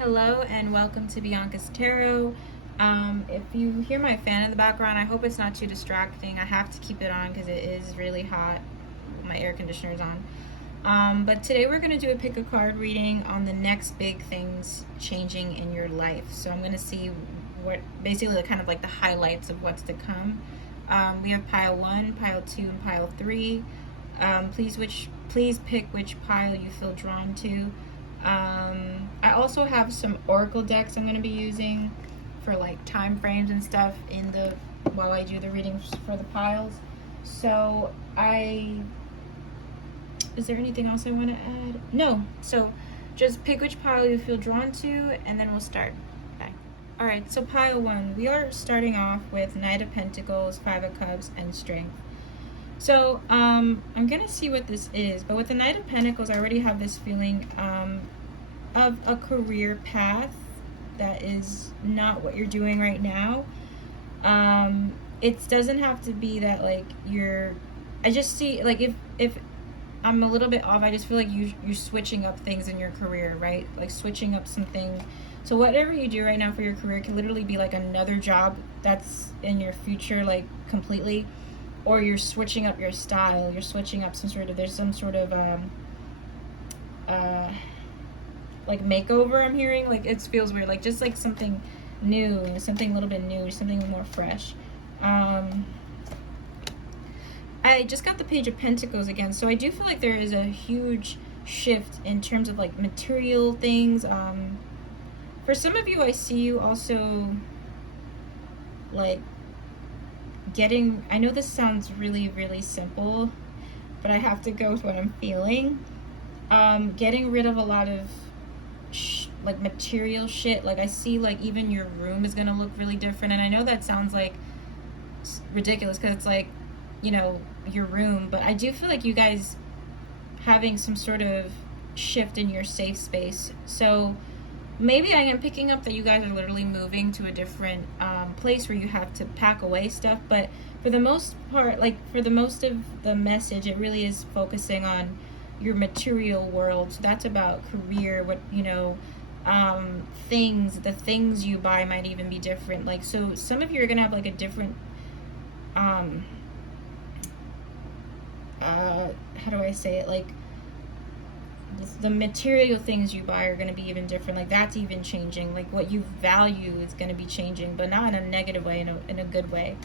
Hello and welcome to Bianca's Tarot. If you hear my fan in the background, I hope it's not too distracting. I have to keep it on because it is really hot. My air conditioner's on. But today we're going to do a pick a card reading on the next big things changing in your life. So I'm going to see what basically kind of like the highlights of what's to come. We have pile 1, pile 2, and pile 3. Please pick which pile you feel drawn to. I also have some oracle decks I'm going to be using for like time frames and stuff while I do the readings for the piles. So is there anything else I want to add? No. So just pick which pile you feel drawn to and then we'll start. Bye. Alright, so pile 1. We are starting off with Knight of Pentacles, 5 of Cups, and Strength. So I'm going to see what this is. But with the Knight of Pentacles, I already have this feeling of a career path that is not what you're doing right now. It doesn't have to be that like I just see like if I'm a little bit off, I just feel like you're switching up things in your career, right? Like switching up something. So whatever you do right now for your career can literally be like another job that's in your future, like completely. Or you're switching up your style, you're switching up there's some sort of like makeover I'm hearing. Like it feels weird, like just like something new, something a little bit new, something more fresh. I just got the Page of Pentacles again, so I do feel like there is a huge shift in terms of like material things. For some of you, I see you also like I know this sounds really, really simple, but I have to go with what I'm feeling. Getting rid of a lot of like material shit. Like I see like even your room is gonna look really different, and I know that sounds like ridiculous because it's like, you know, your room, but I do feel like you guys having some sort of shift in your safe space. So maybe I am picking up that you guys are literally moving to a different place where you have to pack away stuff. But for the most part, like for the most of the message, it really is focusing on your material world. So that's about career, what, you know, the things you buy might even be different. Like, so some of you are going to have like a different, how do I say it? Like, the material things you buy are going to be even different. Like that's even changing. Like what you value is going to be changing, but not in a negative way, in a good way.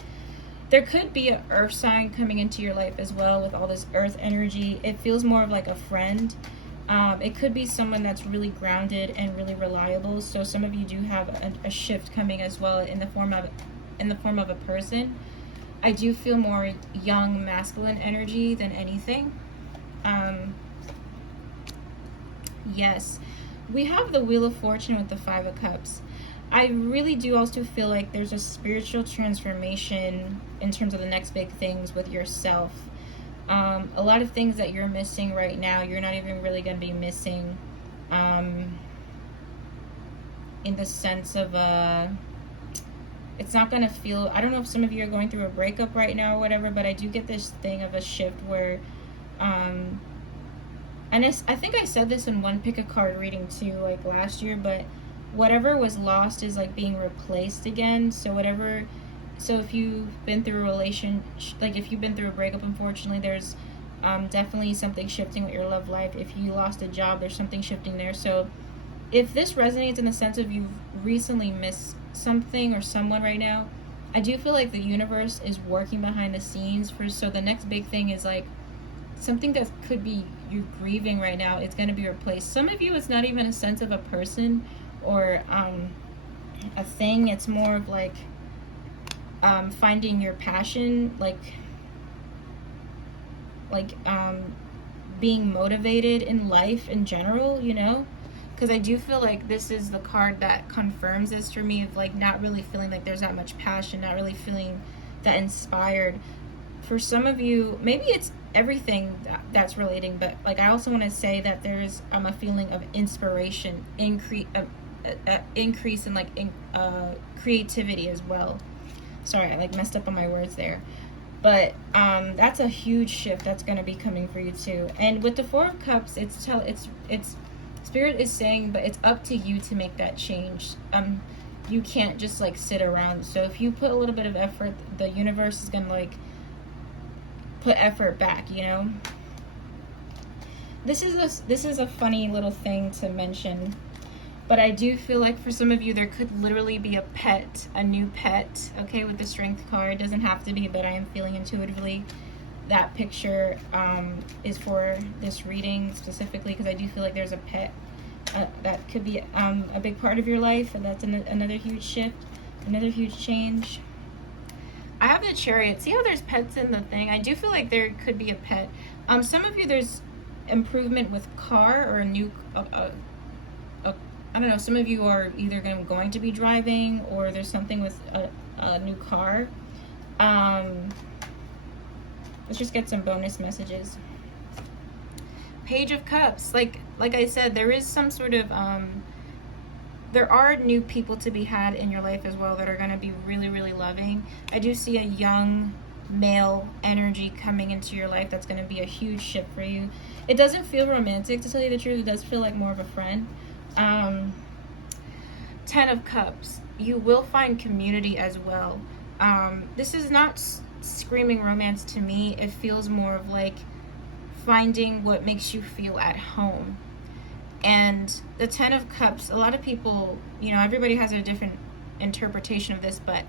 There could be an earth sign coming into your life as well with all this earth energy. It feels more of like a friend. It could be someone that's really grounded and really reliable. So some of you do have a shift coming as well in the form of a person. I do feel more young masculine energy than anything. Yes, we have the Wheel of Fortune with the 5 of Cups. I really do also feel like there's a spiritual transformation in terms of the next big things with yourself. A lot of things that you're missing right now, you're not even really going to be missing in the sense of it's not going to feel, I don't know if some of you are going through a breakup right now or whatever, but I do get this thing of a shift where and I think I said this in one pick a card reading too, like last year, but whatever was lost is like being replaced again. So if you've been through if you've been through a breakup, unfortunately, there's definitely something shifting with your love life. If you lost a job, there's something shifting there. So if this resonates in the sense of you've recently missed something or someone right now, I do feel like the universe is working behind the scenes so the next big thing is like something that could be you're grieving right now. It's going to be replaced. Some of you, it's not even a sense of a person or a thing. It's more of like finding your passion, like being motivated in life in general, you know, because I do feel like this is the card that confirms this for me, of like not really feeling like there's that much passion, not really feeling that inspired. For some of you, maybe it's everything that's relating, but like I also want to say that there's a feeling of inspiration, increase in like creativity as well. Sorry, I like messed up on my words there, but that's a huge shift that's going to be coming for you too. And with the 4 of Cups, it's Spirit is saying, but it's up to you to make that change. You can't just like sit around. So if you put a little bit of effort, the universe is gonna like put effort back, you know. This is a funny little thing to mention, but I do feel like for some of you there could literally be a pet, a new pet, okay, with the Strength card. It doesn't have to be, but I am feeling intuitively that picture is for this reading specifically, because I do feel like there's a pet that could be a big part of your life, and that's another huge shift, another huge change. I have the Chariot. See how there's pets in the thing? I do feel like there could be a pet. Some of you, there's improvement with car or a new I don't know, some of you are either going to be driving, or there's something with a new car. Let's just get some bonus messages. Page of Cups. Like I said, there is some sort of there are new people to be had in your life as well that are going to be really, really loving. I do see a young male energy coming into your life that's going to be a huge shift for you. It doesn't feel romantic, to tell you the truth. It does feel like more of a friend. 10 of Cups. You will find community as well. This is not screaming romance to me. It feels more of like finding what makes you feel at home. And the 10 of Cups, a lot of people, you know, everybody has a different interpretation of this, but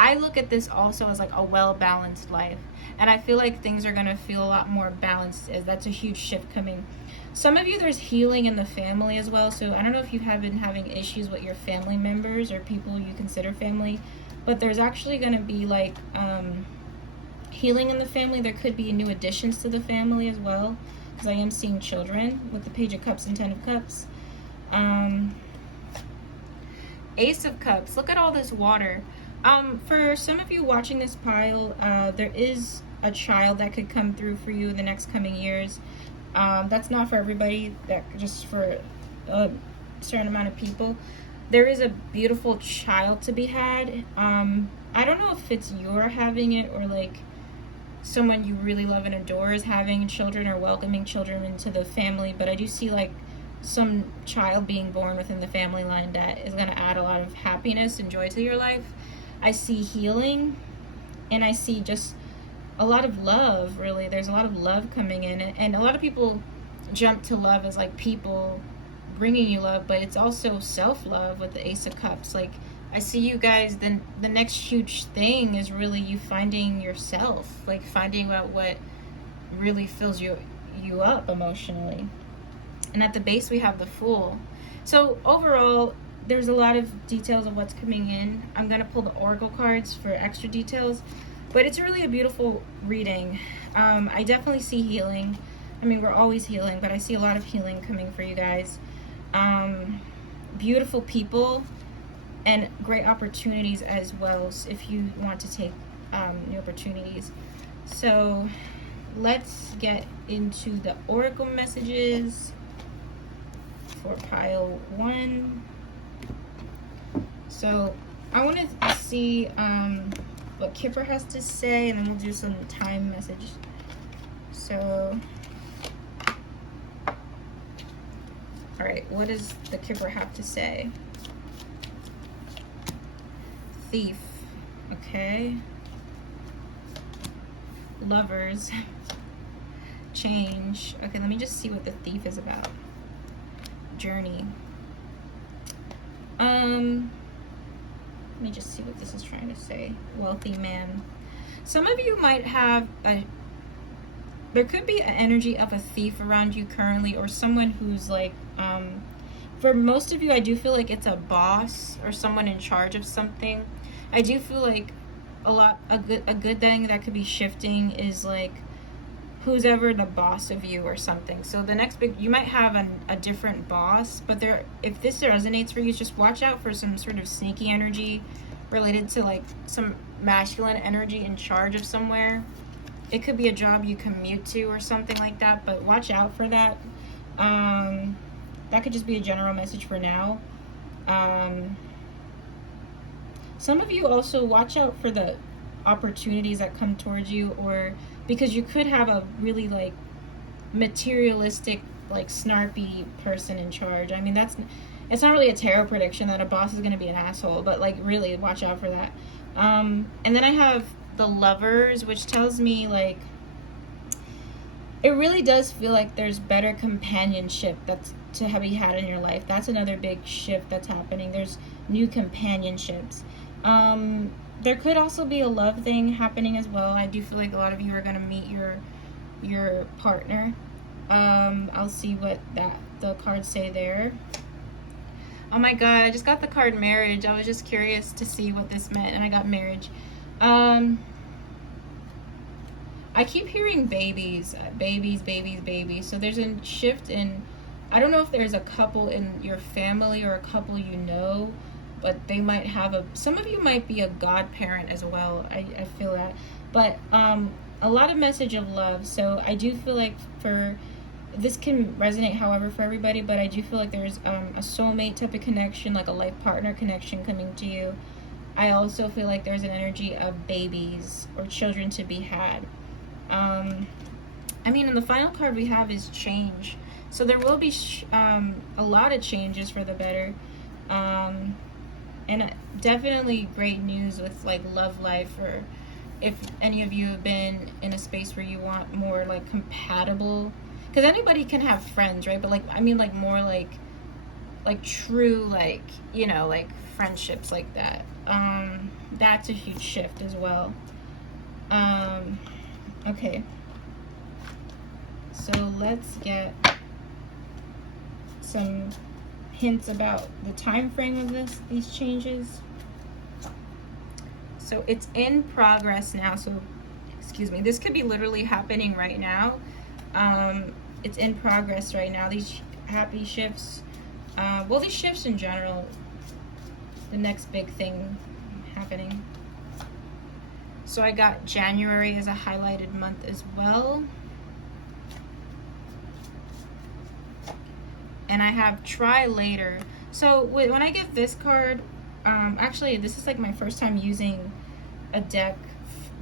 I look at this also as like a well-balanced life. And I feel like things are going to feel a lot more balanced, as that's a huge shift coming. Some of you, there's healing in the family as well. So I don't know if you have been having issues with your family members or people you consider family, but there's actually going to be like healing in the family. There could be new additions to the family as well, because I am seeing children with the Page of Cups and 10 of Cups. Ace of Cups. Look at all this water. For some of you watching this pile, there is a child that could come through for you in the next coming years. That's not for everybody, that just for a certain amount of people. There is a beautiful child to be had. I don't know if it's you're having it, or like someone you really love and adore is having children or welcoming children into the family, but I do see like some child being born within the family line that is going to add a lot of happiness and joy to your life. I see healing, and I see just a lot of love, really. There's a lot of love coming in, and a lot of people jump to love as like people bringing you love, but it's also self-love with the Ace of Cups. Like, I see you guys, then the next huge thing is really you finding yourself, like finding out what really fills you up emotionally. And at the base we have the Fool. So overall, there's a lot of details of what's coming in. I'm going to pull the Oracle cards for extra details, but it's really a beautiful reading. I definitely see healing. I mean, we're always healing, but I see a lot of healing coming for you guys. Beautiful people and great opportunities as well, if you want to take new opportunities. So let's get into the Oracle messages for pile 1. So I want to see what Kipper has to say, and then we'll do some time message. So, all right, what does the Kipper have to say? Thief, okay. Lovers, change. Okay, let me just see what the Thief is about. Journey. Let me just see what this is trying to say. Wealthy man. Some of you might have there could be an energy of a thief around you currently, or someone who's like, for most of you, I do feel like it's a boss or someone in charge of something. I do feel like a good thing that could be shifting is like who's ever the boss of you or something. So the next you might have a different boss, but if this resonates for you, just watch out for some sort of sneaky energy related to like some masculine energy in charge of somewhere. It could be a job you commute to or something like that, but watch out for that. That could just be a general message for now. Some of you also watch out for the opportunities that come towards you, or because you could have a really like materialistic like snarky person in charge. I mean, it's not really a tarot prediction that a boss is going to be an asshole, but like really watch out for that. And then I have the Lovers, which tells me like it really does feel like there's better companionship that's to be had in your life. That's another big shift that's happening. There's new companionships. There could also be a love thing happening as well. I do feel like a lot of you are going to meet your partner. I'll see what the cards say there. Oh my god, I just got the card Marriage. I was just curious to see what this meant, and I got Marriage. I keep hearing babies. So there's a shift in, I don't know if there's a couple in your family or a couple you know, but they might have some of you might be a godparent as well. I feel that. But a lot of message of love. So I do feel like this can resonate however for everybody, but I do feel like there's a soulmate type of connection, like a life partner connection coming to you. I also feel like there's an energy of babies or children to be had. I mean, and the final card we have is change. So there will be a lot of changes for the better. And definitely great news with like love life, or if any of you have been in a space where you want more like compatible, because anybody can have friends, right? But like, I mean, like more like true, like, you know, like friendships like that. That's a huge shift as well. Okay, so let's get some hints about the time frame of these changes. So it's in progress now. So, excuse me, this could be literally happening right now. It's in progress right now. These happy shifts, well, these shifts in general, the next big thing happening. So I got January as a highlighted month as well. And I have try later. So when I get this card, actually this is like my first time using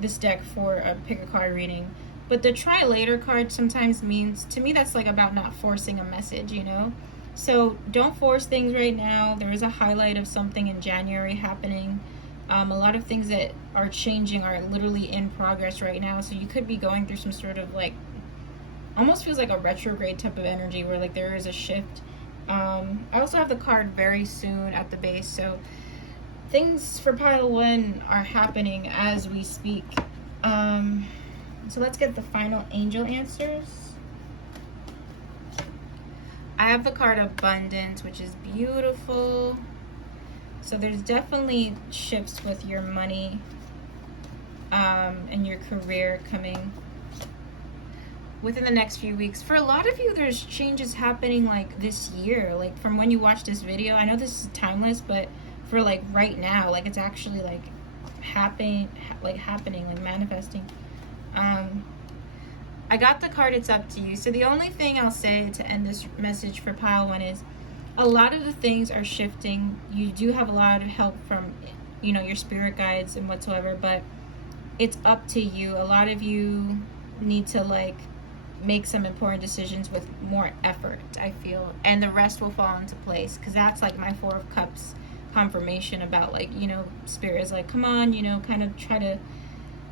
this deck for a pick a card reading. But the try later card sometimes means, to me, that's like about not forcing a message, you know? So don't force things right now. There is a highlight of something in January happening. A lot of things that are changing are literally in progress right now. So you could be going through some sort of like, almost feels like a retrograde type of energy where like there is a shift. I also have the card very soon at the base. So things for pile one are happening as we speak. So let's get the final angel answers. I have the card Abundance, which is beautiful. So there's definitely shifts with your money and your career coming within the next few weeks. For a lot of you, there's changes happening like this year, like from when you watch this video. I know this is timeless, but for like right now, like it's actually like happening, like manifesting. I got the card It's Up to You. So the only thing I'll say to end this message for pile one is a lot of the things are shifting. You do have a lot of help from, you know, your spirit guides and whatsoever, but it's up to you. A lot of you need to like make some important decisions with more effort, I feel, and the rest will fall into place, because that's like my Four of Cups confirmation about like, you know, spirit is like, come on, you know, kind of try to,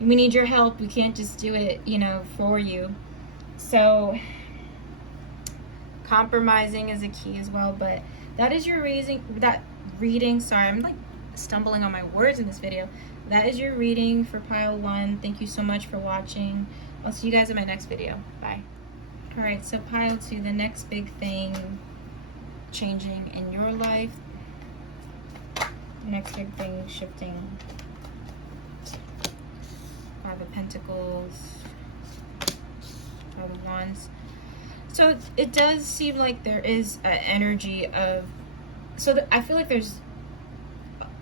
we need your help, we can't just do it, you know, for you. So compromising is a key as well. But that is your reading. Sorry, I'm like stumbling on my words in this video. That is your reading for pile one. Thank you so much for watching. I'll see you guys in my next video. Bye. All right, so pile two, the next big thing changing in your life. Next big thing shifting. Five of Pentacles, Five of Wands. So it does seem like there is an energy of, I feel like there's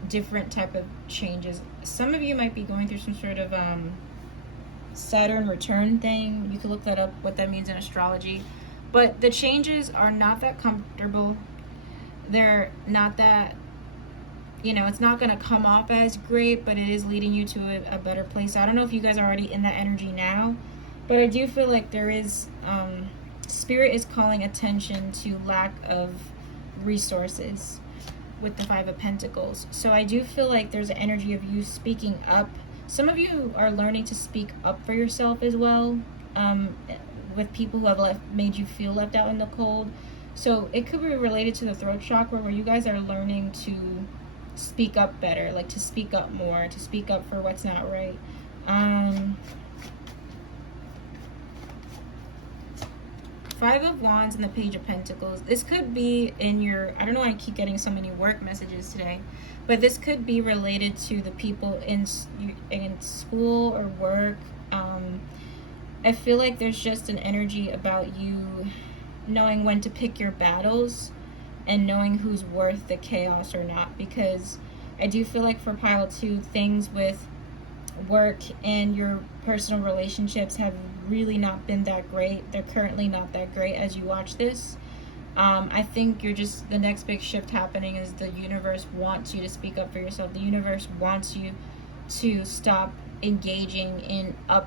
different type of changes. Some of you might be going through some sort of Saturn return thing. You can look that up, what that means in astrology. But the changes are not that comfortable. They're not that, you know, it's not going to come off as great, but it is leading you to a better place. I don't know if you guys are already in that energy now, but I do feel like there is Spirit is calling attention to lack of resources with the Five of Pentacles. So I do feel like there's an energy of you speaking up. Some of you are learning to speak up for yourself as well, with people who have made you feel left out in the cold. So it could be related to the throat chakra, where you guys are learning to speak up better, like to speak up more, to speak up for what's not right. Five of Wands and the Page of Pentacles. This could be in your, I don't know why I keep getting so many work messages today, but this could be related to the people in school or work. I feel like there's just an energy about you knowing when to pick your battles and knowing who's worth the chaos or not, because I do feel like for pile 2, things with work and your personal relationships have really not been that great. They're currently not that great as you watch this. I think you're just, the next big shift happening is the universe wants you to speak up for yourself. The universe wants you to stop engaging in up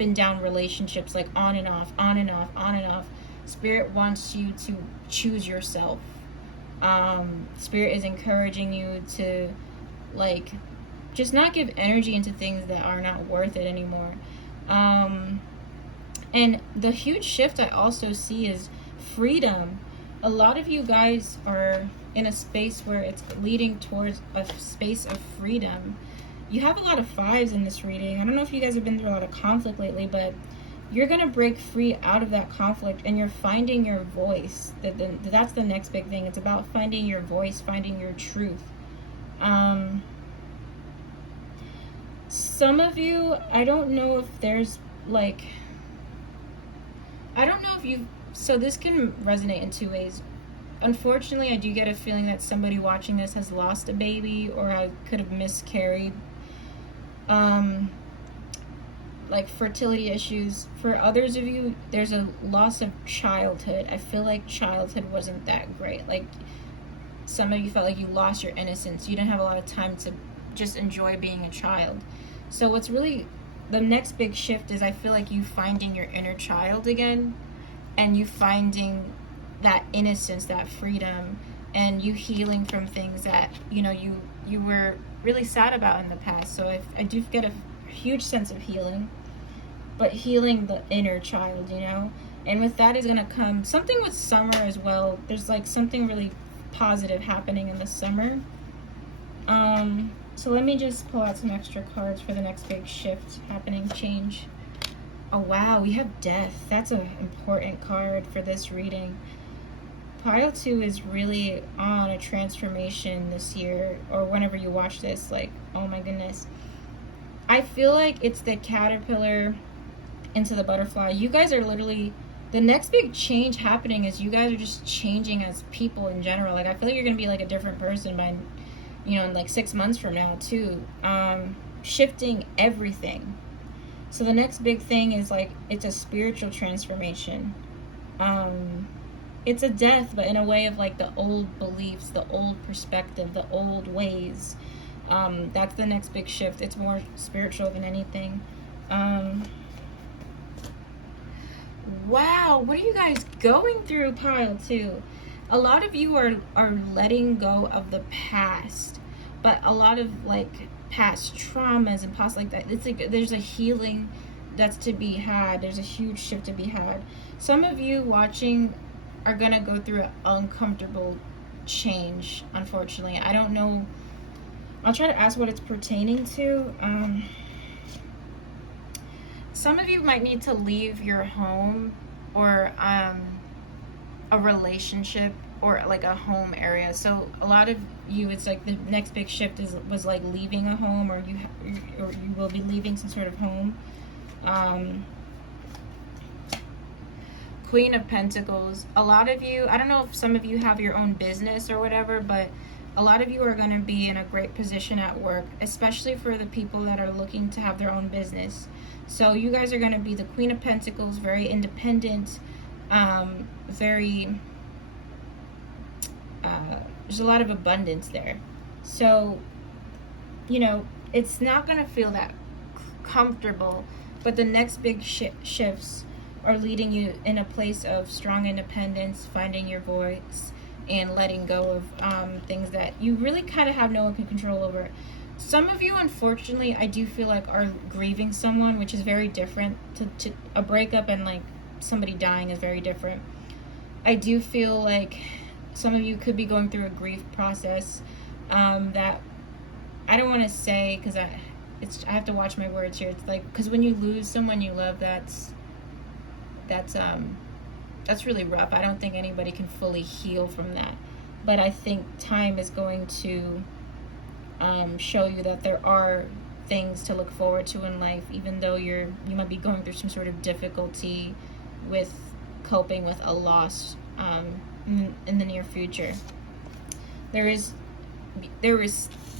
and down relationships, like on and off, on and off, on and off. Spirit wants you to choose yourself. Spirit is encouraging you to just not give energy into things that are not worth it anymore. And the huge shift I also see is freedom. A lot of you guys are in a space where it's leading towards a space of freedom. You have a lot of 5s in this reading. I don't know if you guys have been through a lot of conflict lately, but you're going to break free out of that conflict, and you're finding your voice. That's the next big thing. It's about finding your voice, finding your truth. Some of you, I don't know if there's I don't know if you, so this can resonate in 2 ways. Unfortunately, I do get a feeling that somebody watching this has lost a baby or could have miscarried. Fertility issues. For others of you, there's a loss of childhood. I feel like childhood wasn't that great. Like, some of you felt like you lost your innocence. You didn't have a lot of time to just enjoy being a child. So what's really the next big shift is, I feel like you finding your inner child again, and you finding that innocence, that freedom, and you healing from things that you were really sad about in the past. So I do get a huge sense of healing, but healing the inner child, and with that is going to come something with summer as well. There's something really positive happening in the summer. So let me just pull out some extra cards for the next big shift happening, change. Oh wow, we have death. That's an important card for this reading. Pile 2 is really on a transformation this year, or whenever you watch this, oh my goodness. I feel like it's the caterpillar into the butterfly. You guys are literally, the next big change happening is you guys are just changing as people in general. I feel like you're going to be a different person by, in 6 months from now too. Shifting everything. So the next big thing is it's a spiritual transformation. It's a death, but in a way of the old beliefs, the old perspective, the old ways. That's the next big shift. It's more spiritual than anything. Wow, what are you guys going through, pile 2? A lot of you are letting go of the past, but a lot of past traumas and past that. It's there's a healing that's to be had. There's a huge shift to be had. Some of you watching are gonna go through an uncomfortable change, unfortunately. I don't know. I'll try to ask what it's pertaining to. Some of you might need to leave your home, or a relationship, or a home area. So a lot of you, it's the next big shift was leaving a home, or you will be leaving some sort of home. Queen of Pentacles. A lot of you, I don't know if some of you have your own business or whatever, but a lot of you are going to be in a great position at work, especially for the people that are looking to have their own business. So you guys are going to be the Queen of Pentacles, very independent, very, there's a lot of abundance there. So, it's not going to feel that comfortable, but the next big shifts are leading you in a place of strong independence, finding your voice, and letting go of things that you really kind of have no control over. Some of you, unfortunately, I do feel like are grieving someone, which is very different. To a breakup and like somebody dying is very different. I do feel like some of you could be going through a grief process that I don't want to say, because I have to watch my words here. It's like, because when you lose someone you love, that's really rough. I don't think anybody can fully heal from that, but I think time is going to show you that there are things to look forward to in life, even though you might be going through some sort of difficulty with coping with a loss in the near future. There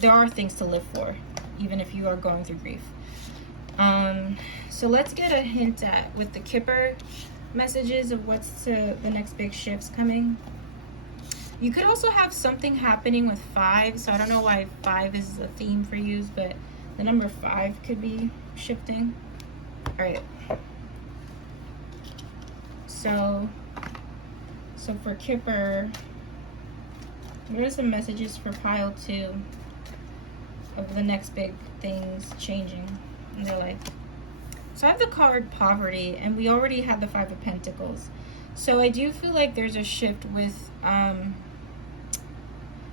are things to live for, even if you are going through grief. So let's get a hint with the Kipper messages of what's the next big shifts coming. You could also have something happening with 5, so I don't know why 5 is a theme for you, but the number 5 could be shifting. All right. So for Kipper, what are some messages for pile 2 of the next big things changing in their life? So I have the card Poverty, and we already had the 5 of Pentacles. So I do feel like there's a shift with, I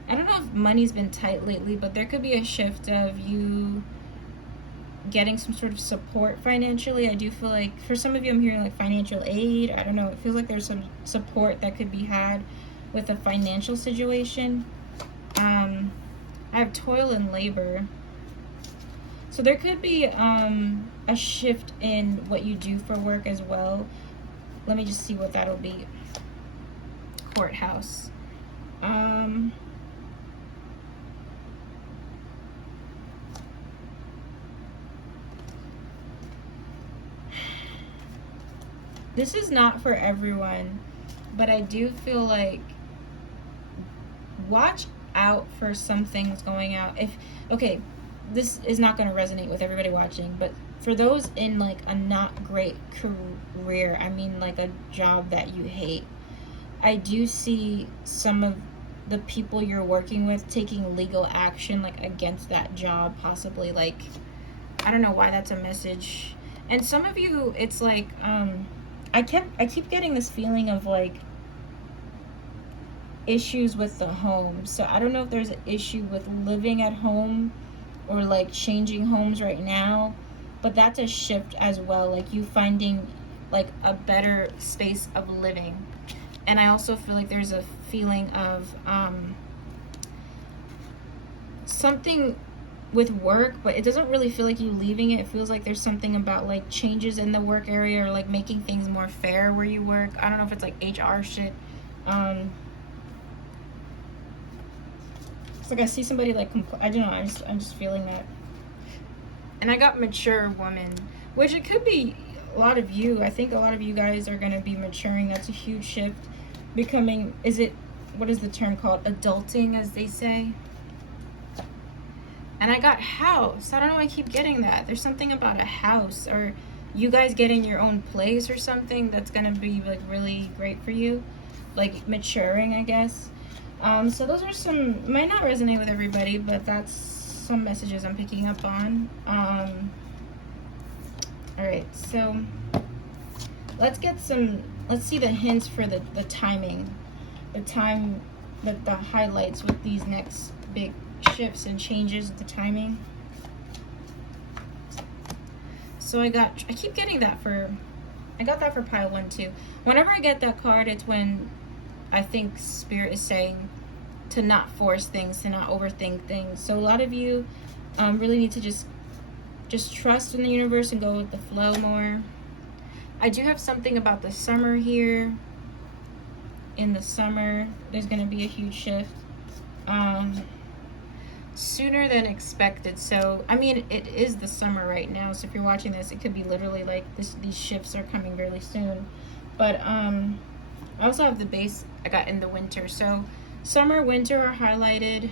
don't know if money's been tight lately, but there could be a shift of you getting some sort of support financially. I do feel like for some of you I'm hearing like financial aid. I don't know. It feels like there's some support that could be had with a financial situation. I have toil and labor. So there could be a shift in what you do for work as well. Let me just see what that'll be. Courthouse. This is not for everyone, but I do feel like watch out for some things going out. Okay, this is not going to resonate with everybody watching, but for those in like a not great career, I mean like a job that you hate, I do see some of the people you're working with taking legal action like against that job, possibly. Like, I don't know why that's a message. And some of you, it's like I keep getting this feeling of like issues with the home. So I don't know if there's an issue with living at home or like changing homes right now, but that's a shift as well, like you finding like a better space of living. And I also feel like there's a feeling of something with work, but it doesn't really feel like you leaving it. It feels like there's something about like changes in the work area or like making things more fair where you work. I don't know if it's like HR shit. It's like I see somebody like I don't know, I'm just feeling that. And I got mature woman, which it could be a lot of you. I think a lot of you guys are going to be maturing. That's a huge shift. Becoming, what is the term called? Adulting, as they say. And I got house. I don't know why I keep getting that. There's something about a house or you guys getting your own place or something that's going to be like really great for you. Like maturing, I guess. So those are some, might not resonate with everybody, but that's some messages I'm picking up on. Alright, so let's see the hints for the timing. The highlights with these next big shifts and changes with the timing. So I keep getting that I got that for pile 1 too. Whenever I get that card, it's when I think Spirit is saying to not force things, to not overthink things. So a lot of you really need to just trust in the universe and go with the flow more. I do have something about the summer here. In the summer, there's going to be a huge shift. Sooner than expected. So, I mean, it is the summer right now. So if you're watching this, it could be literally like these shifts are coming really soon. But I also have the base I got in the winter. So summer, winter are highlighted.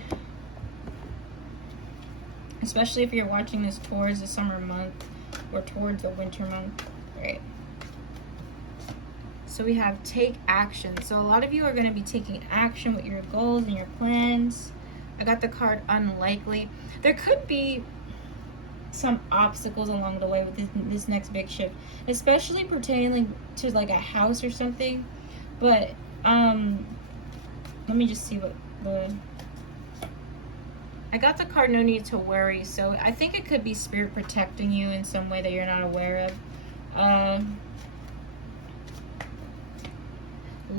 Especially if you're watching this towards the summer month or towards the winter month. Right. So we have take action. So a lot of you are going to be taking action with your goals and your plans. I got the card unlikely. There could be some obstacles along the way with this next big shift, especially pertaining to like a house or something. But let me just see what the I got the card no need to worry. So I think it could be spirit protecting you in some way that you're not aware of.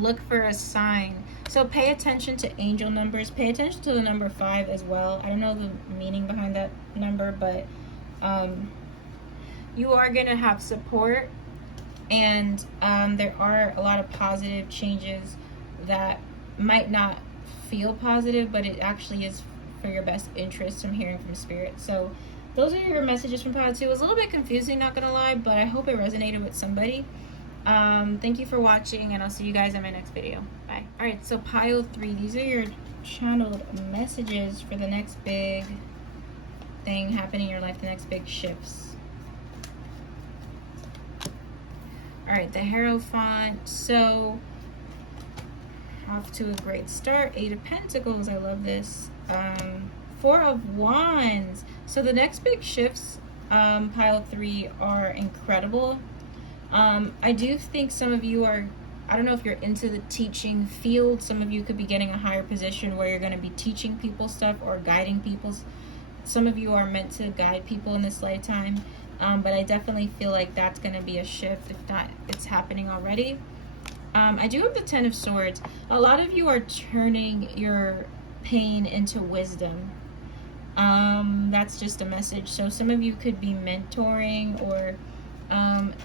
Look for a sign. So pay attention to angel numbers. Pay attention to the number 5 as well. I don't know the meaning behind that number, but you are going to have support, and there are a lot of positive changes that might not feel positive, but it actually is for your best interest. I'm hearing from spirit. So those are your messages from pile 2. It was a little bit confusing, not gonna lie, but I hope it resonated with somebody. Thank you for watching, and I'll see you guys in my next video. Bye. All right, so pile 3, these are your channeled messages for the next big thing happening in your life, the next big shifts. All right, the Hierophant. So off to a great start. 8 of Pentacles, I love this. 4 of Wands. So the next big shifts, pile 3, are incredible. I do think some of you are, I don't know if you're into the teaching field. Some of you could be getting a higher position where you're going to be teaching people stuff or guiding people. Some of you are meant to guide people in this lifetime. But I definitely feel like that's going to be a shift, if not it's happening already. I do have the 10 of Swords. A lot of you are turning your pain into wisdom. That's just a message. So some of you could be mentoring, or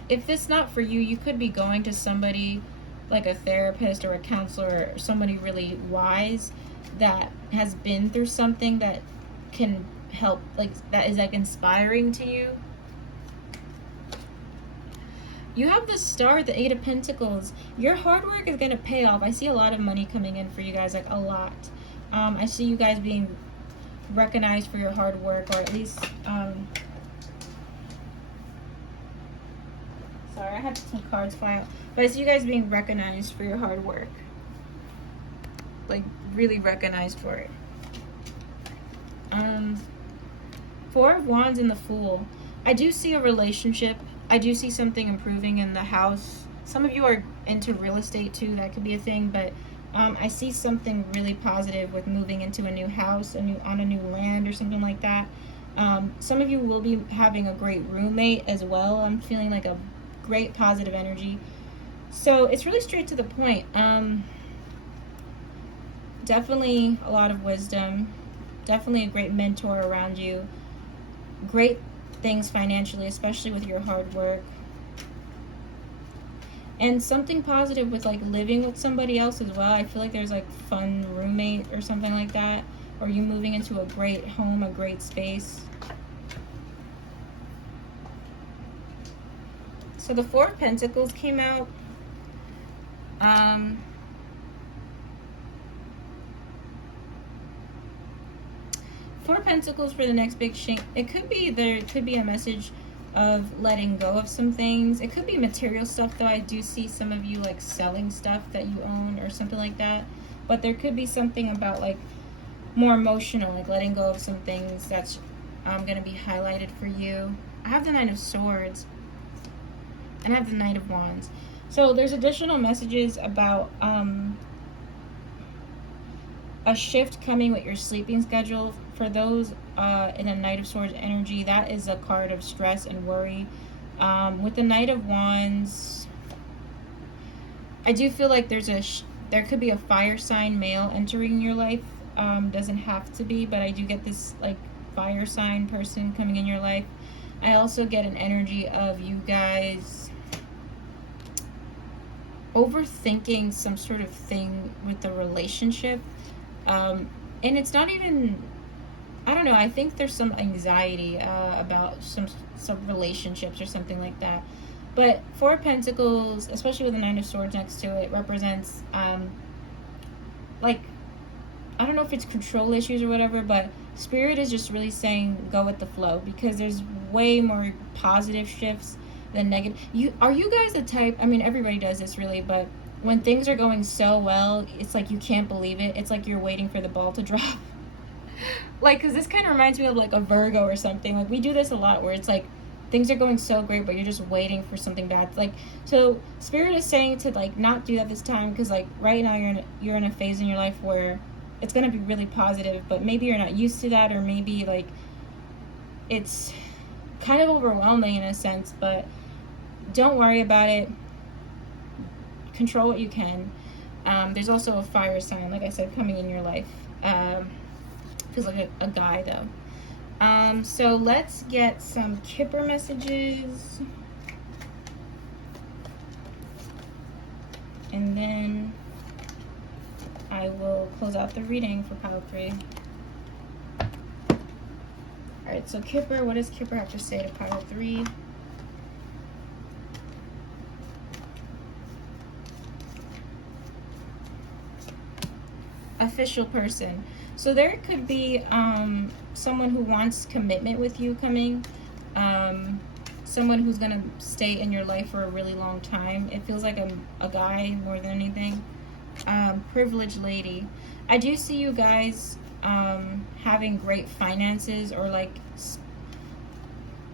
if it's not for you, you could be going to somebody like a therapist or a counselor or somebody really wise that has been through something that can help, like that is like inspiring to you. You have the Star, the 8 of Pentacles. Your hard work is going to pay off. I see a lot of money coming in for you guys, like a lot. I see you guys being recognized for your hard work, or at least, sorry, I had some cards fly out. But I see you guys being recognized for your hard work. Like, really recognized for it. 4 of Wands and the Fool. I do see a relationship. I do see something improving in the house. Some of you are into real estate too. That could be a thing, but I see something really positive with moving into a new house, on a new land or something like that. Some of you will be having a great roommate as well. I'm feeling like a great positive energy. So it's really straight to the point. Definitely a lot of wisdom. Definitely a great mentor around you. Great things financially, especially with your hard work. And something positive with like living with somebody else as well. I feel like there's like fun roommate or something like that, or you moving into a great home, a great space. So the 4 of Pentacles came out. 4 of Pentacles for the next big shake. It could be a message of letting go of some things. It could be material stuff, though. I do see some of you like selling stuff that you own or something like that. But there could be something about like more emotional, like letting go of some things that's going to be highlighted for you. I have the 9 of Swords and I have the 9 of Wands. So there's additional messages about a shift coming with your sleeping schedule. For those in a Knight of Swords energy, that is a card of stress and worry. With the Knight of Wands, I do feel like there could be a fire sign male entering your life. Doesn't have to be, but I do get this like fire sign person coming in your life. I also get an energy of you guys overthinking some sort of thing with the relationship. And it's not even, I don't know, I think there's some anxiety about some relationships or something like that. But 4 of Pentacles, especially with the 9 of Swords next to it, represents like, I don't know if it's control issues or whatever, but Spirit is just really saying go with the flow, because there's way more positive shifts the negative. Are you guys the type, I mean, everybody does this really, but when things are going so well, it's like you can't believe it. It's like you're waiting for the ball to drop. Like, because this kind of reminds me of like a Virgo or something. Like, we do this a lot where it's like things are going so great, but you're just waiting for something bad. Like, so Spirit is saying to like not do that this time, because like right now you're in a phase in your life where it's going to be really positive, but maybe you're not used to that, or maybe like it's kind of overwhelming in a sense. But don't worry about it. Control what you can. There's also a fire sign, like I said, coming in your life. Feels like a guy though. So let's get some Kipper messages, and then I will close out the reading for pile 3. Alright, so Kipper, what does Kipper have to say to pile 3? Official person. So there could be someone who wants commitment with you coming, someone who's gonna stay in your life for a really long time. It feels like a guy more than anything. Privileged lady. I do see you guys having great finances, or like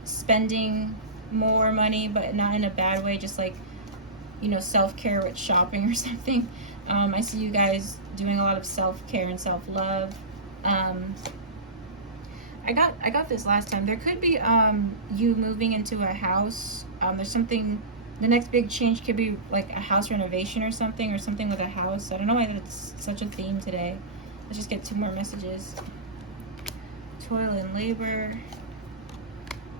spending more money, but not in a bad way, just like, you know, self-care with shopping or something. I see you guys doing a lot of self-care and self-love. I got this last time. There could be you moving into a house. There's something, the next big change could be like a house renovation or something with a house. I don't know why that's such a theme today. Let's just get 2 more messages. Toil and labor.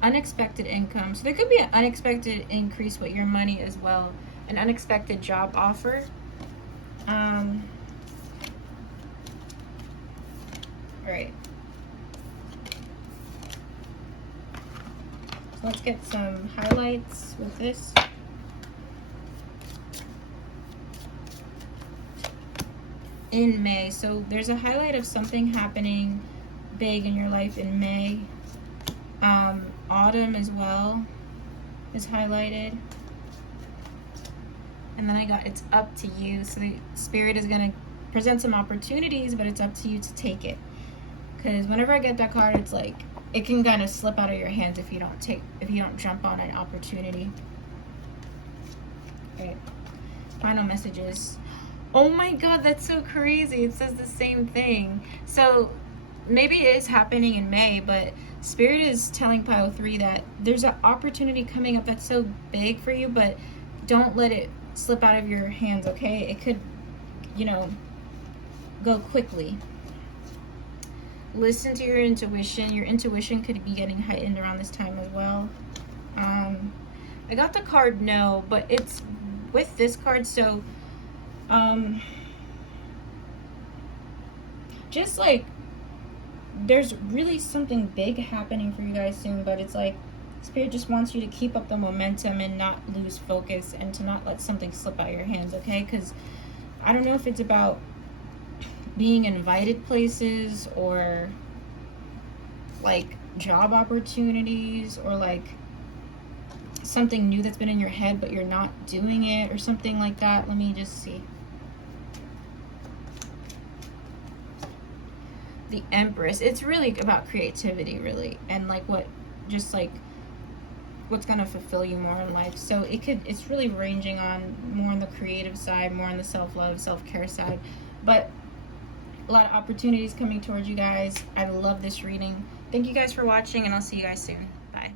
Unexpected income. So there could be an unexpected increase with your money as well. An unexpected job offer. Alright. So let's get some highlights with this. In May. So there's a highlight of something happening big in your life in May. Autumn as well is highlighted. And then I got it's up to you. So the Spirit is going to present some opportunities, but it's up to you to take it. Because whenever I get that card, it's like it can kind of slip out of your hands if you don't jump on an opportunity. Okay. Final messages. Oh my god, that's so crazy. It says the same thing. So maybe it is happening in May, but Spirit is telling pile 3 that there's an opportunity coming up that's so big for you, but don't let it slip out of your hands, okay? It could, you know, go quickly. Listen to your intuition. Your intuition could be getting heightened around this time as well. I got the card no, but it's with this card, so just like there's really something big happening for you guys soon, but it's like Spirit just wants you to keep up the momentum and not lose focus, and to not let something slip out of your hands, okay? Because I don't know if it's about being invited places, or like job opportunities, or like something new that's been in your head but you're not doing it, or something like that. Let me just see. The Empress. It's really about creativity, really, and like what's gonna fulfill you more in life. So it's really ranging on more on the creative side, more on the self-love, self-care side, but a lot of opportunities coming towards you guys. I love this reading. Thank you guys for watching, and I'll see you guys soon. Bye.